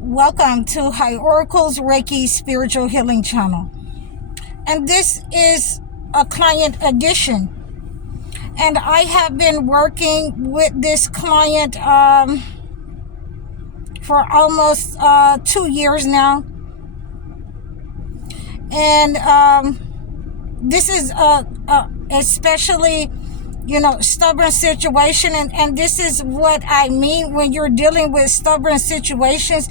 Welcome to High Oracle's Reiki Spiritual Healing Channel. And this is a client edition. And I have been working with this client for almost 2 years now. And this is especially, stubborn situation. And this is what I mean when you're dealing with stubborn situations.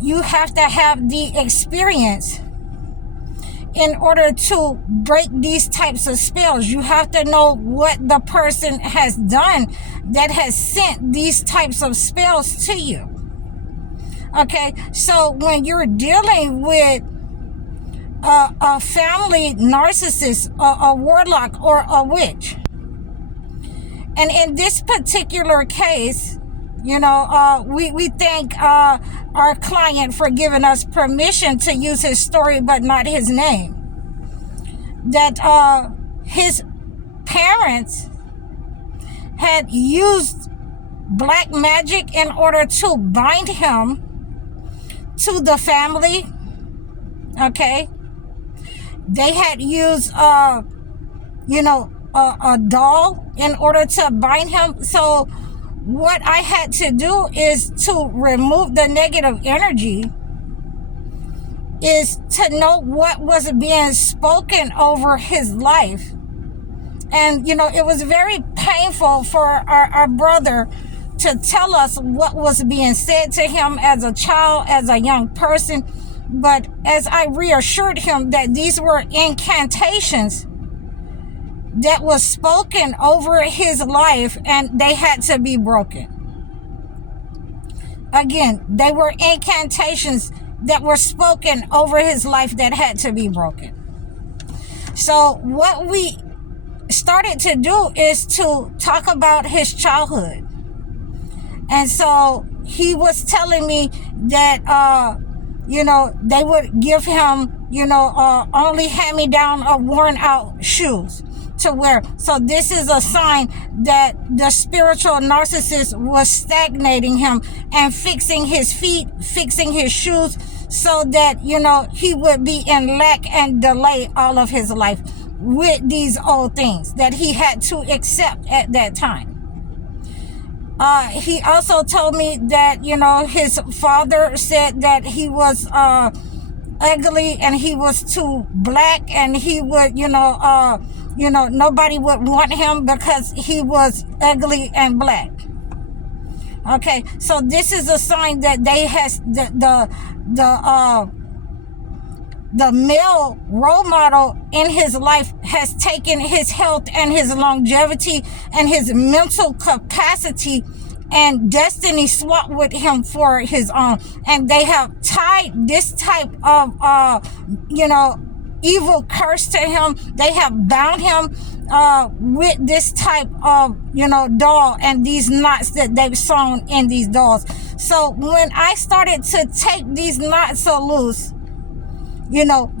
You have to have the experience in order to break these types of spells. You have to know what the person has done that has sent these types of spells to you. Okay, so when you're dealing with a family narcissist, a warlock, or a witch, and in this particular case, we thank our client for giving us permission to use his story but not his name. That his parents had used black magic in order to bind him to the family. Okay, they had used a doll in order to bind him. So what I had to do is to remove the negative energy, is to know what was being spoken over his life. And it was very painful for our brother to tell us what was being said to him as a child, as a young person. But as I reassured him that these were incantations that was spoken over his life, and they had to be broken. Again, they were incantations that were spoken over his life that had to be broken. So what we started to do is to talk about his childhood. And so he was telling me that they would give him only hand-me-down or worn out shoes to wear. So this is a sign that the spiritual narcissist was stagnating him and fixing his feet, fixing his shoes, so that he would be in lack and delay all of his life with these old things that he had to accept at that time. He also told me that his father said that he was ugly and he was too black, and he would nobody would want him because he was ugly and black. Okay, so this is a sign that they has the male role model in his life has taken his health and his longevity and his mental capacity and destiny swap with him for his own. And they have tied this type of evil curse to him. They have bound him with this type of doll and these knots that they've sewn in these dolls. So when I started to take these knots loose,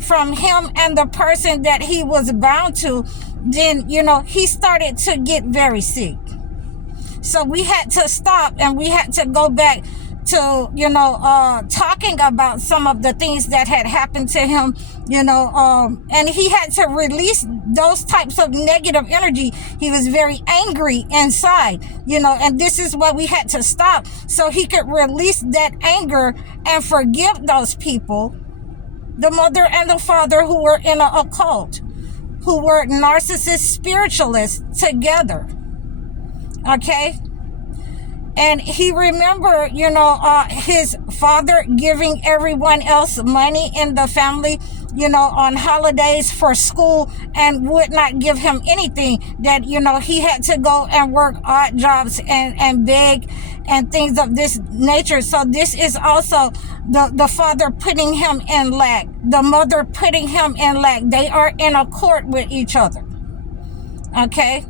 from him and the person that he was bound to, then he started to get very sick. So we had to stop and we had to go back to talking about some of the things that had happened to him, and he had to release those types of negative energy. He was very angry inside, and this is what we had to stop, so he could release that anger and forgive those people, the mother and the father who were in an occult, who were narcissist spiritualists together. Okay. And he remembered, his father giving everyone else money in the family, on holidays for school, and would not give him anything. That, he had to go and work odd jobs and beg and things of this nature. So this is also the father putting him in lack, the mother putting him in lack. They are in accord with each other. Okay.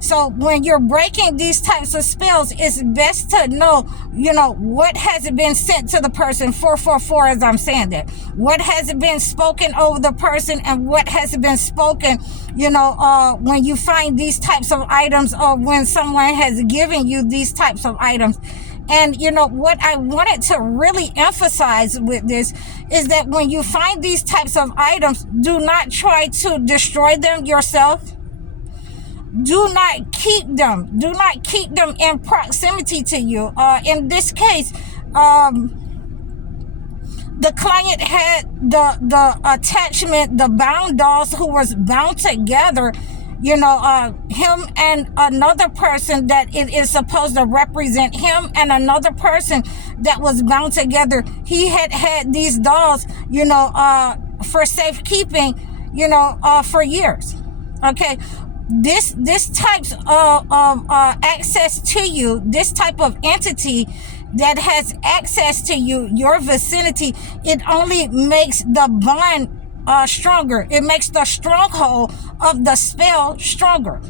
So when you're breaking these types of spells, it's best to know, what has been sent to the person, 444, as I'm saying that. What has been spoken over the person, and what has been spoken, when you find these types of items, or when someone has given you these types of items. And what I wanted to really emphasize with this is that when you find these types of items, do not try to destroy them yourself. Do not keep them. Do not keep them in proximity to you. In this case, the client had the attachment, the bound dolls who was bound together, him and another person that it is supposed to represent him, and another person that was bound together. He had these dolls, for safekeeping, for years. Okay. This type of access to you, this type of entity that has access to you, your vicinity, it only makes the bond stronger. It makes the stronghold of the spell stronger.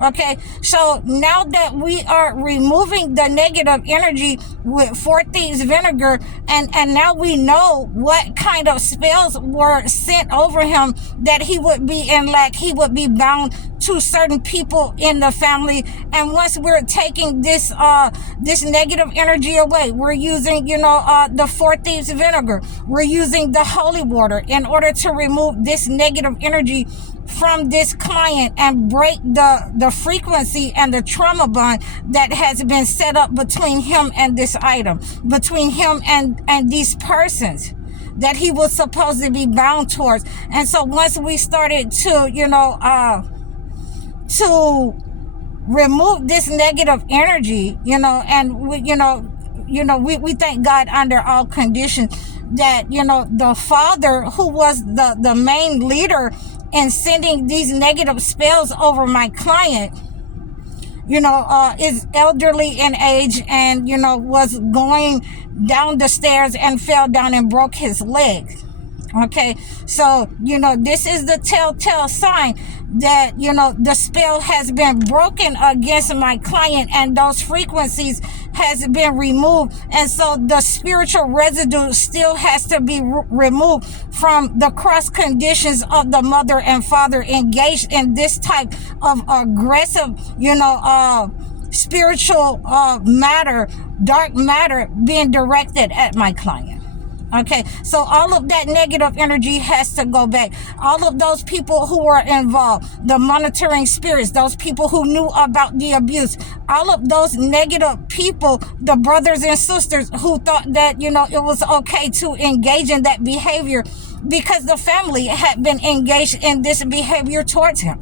Okay, so now that we are removing the negative energy with 4 thieves vinegar, and now we know what kind of spells were sent over him, that he would be in lack, he would be bound to certain people in the family. And once we're taking this this negative energy away, we're using the 4 thieves vinegar, we're using the holy water in order to remove this negative energy from this client and break the frequency and the trauma bond that has been set up between him and this item, between him and these persons that he was supposed to be bound towards. And so once we started to to remove this negative energy, and we thank God under all conditions that the father, who was the main leader in sending these negative spells over my client, is elderly in age, and was going down the stairs and fell down and broke his leg. Okay, so this is the telltale sign that the spell has been broken against my client, and those frequencies has been removed. And so the spiritual residue still has to be removed from the cross conditions of the mother and father engaged in this type of aggressive spiritual matter, dark matter being directed at my client. Okay, so all of that negative energy has to go back. All of those people who were involved, the monitoring spirits, those people who knew about the abuse, all of those negative people, the brothers and sisters who thought that, it was okay to engage in that behavior because the family had been engaged in this behavior towards him.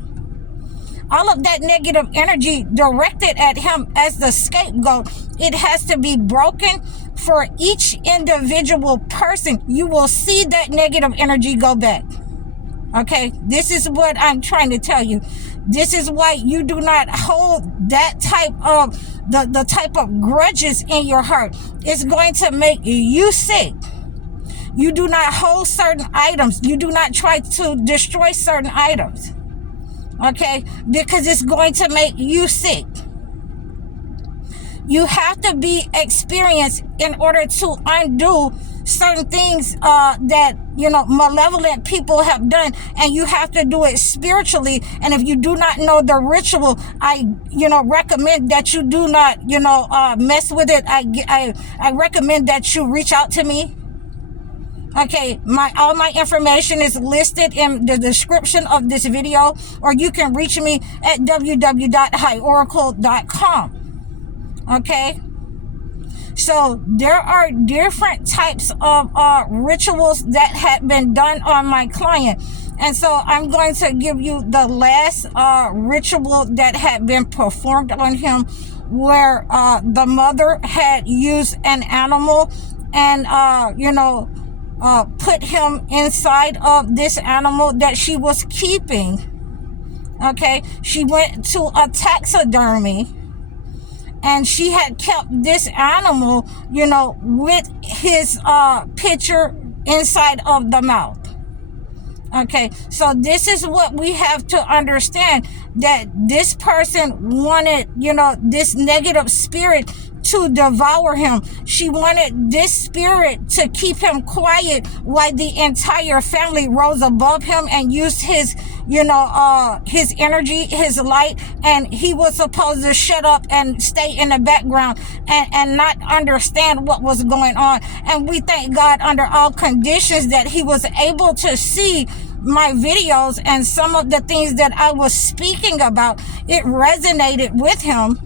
All of that negative energy directed at him as the scapegoat, it has to be broken for each individual person. You will see that negative energy go back. Okay, this is what I'm trying to tell you. This is why you do not hold that type of the type of grudges in your heart. It's going to make you sick. You do not hold certain items. You do not try to destroy certain items. Okay, because it's going to make you sick. You have to be experienced in order to undo certain things that malevolent people have done, and you have to do it spiritually. And if you do not know the ritual, I recommend that you do not mess with it. I recommend that you reach out to me. Okay, all my information is listed in the description of this video, or you can reach me at www.highoracle.com. Okay, so there are different types of rituals that had been done on my client, and so I'm going to give you the last ritual that had been performed on him, where the mother had used an animal and put him inside of this animal that she was keeping. Okay, she went to a taxidermy, and she had kept this animal, with his picture inside of the mouth. Okay, so this is what we have to understand, that this person wanted, this negative spirit to devour him. She wanted this spirit to keep him quiet while the entire family rose above him and used his, his energy, his light, and he was supposed to shut up and stay in the background and not understand what was going on. And we thank God under all conditions that he was able to see my videos, and some of the things that I was speaking about, it resonated with him.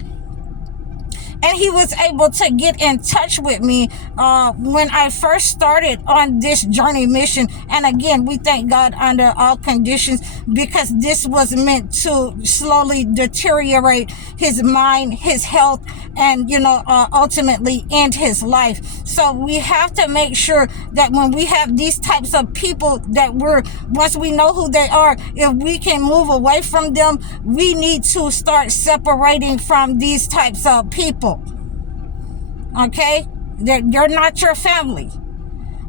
And he was able to get in touch with me when I first started on this journey mission. And again, we thank God under all conditions, because this was meant to slowly deteriorate his mind, his health, and, ultimately end his life. So we have to make sure that when we have these types of people, that once we know who they are, if we can move away from them, we need to start separating from these types of people. Okay? They're not your family.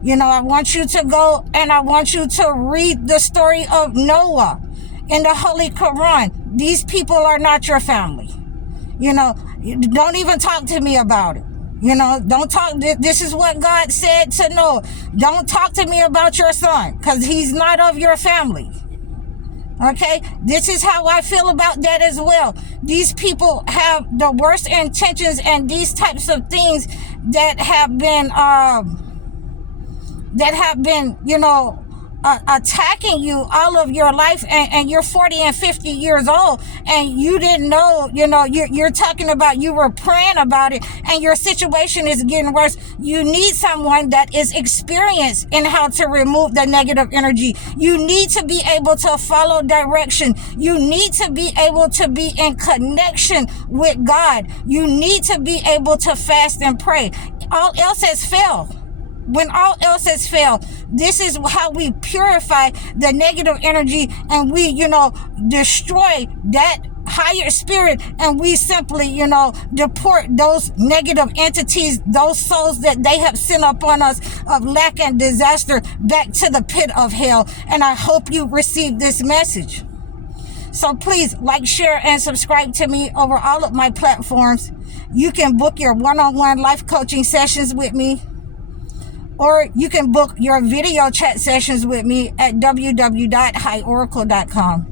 I want you to go and I want you to read the story of Noah in the Holy Quran. These people are not your family. Don't even talk to me about it. Don't talk. This is what God said to Noah. Don't talk to me about your son, because he's not of your family. Okay, this is how I feel about that as well. These people have the worst intentions, and these types of things that have been, attacking you all of your life, and you're 40 and 50 years old, and you didn't know, you're talking about, you were praying about it, and your situation is getting worse. You need someone that is experienced in how to remove the negative energy. You need to be able to follow direction. You need to be able to be in connection with God. You need to be able to fast and pray. All else has failed. When all else has failed, this is how we purify the negative energy, and we, destroy that higher spirit, and we simply, deport those negative entities, those souls that they have sent upon us of lack and disaster, back to the pit of hell. And I hope you receive this message. So please like, share, and subscribe to me over all of my platforms. You can book your one-on-one life coaching sessions with me, or you can book your video chat sessions with me at www.highoracle.com.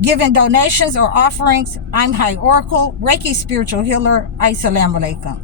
Giving donations or offerings, I'm High Oracle, Reiki spiritual healer. Assalamu alaikum.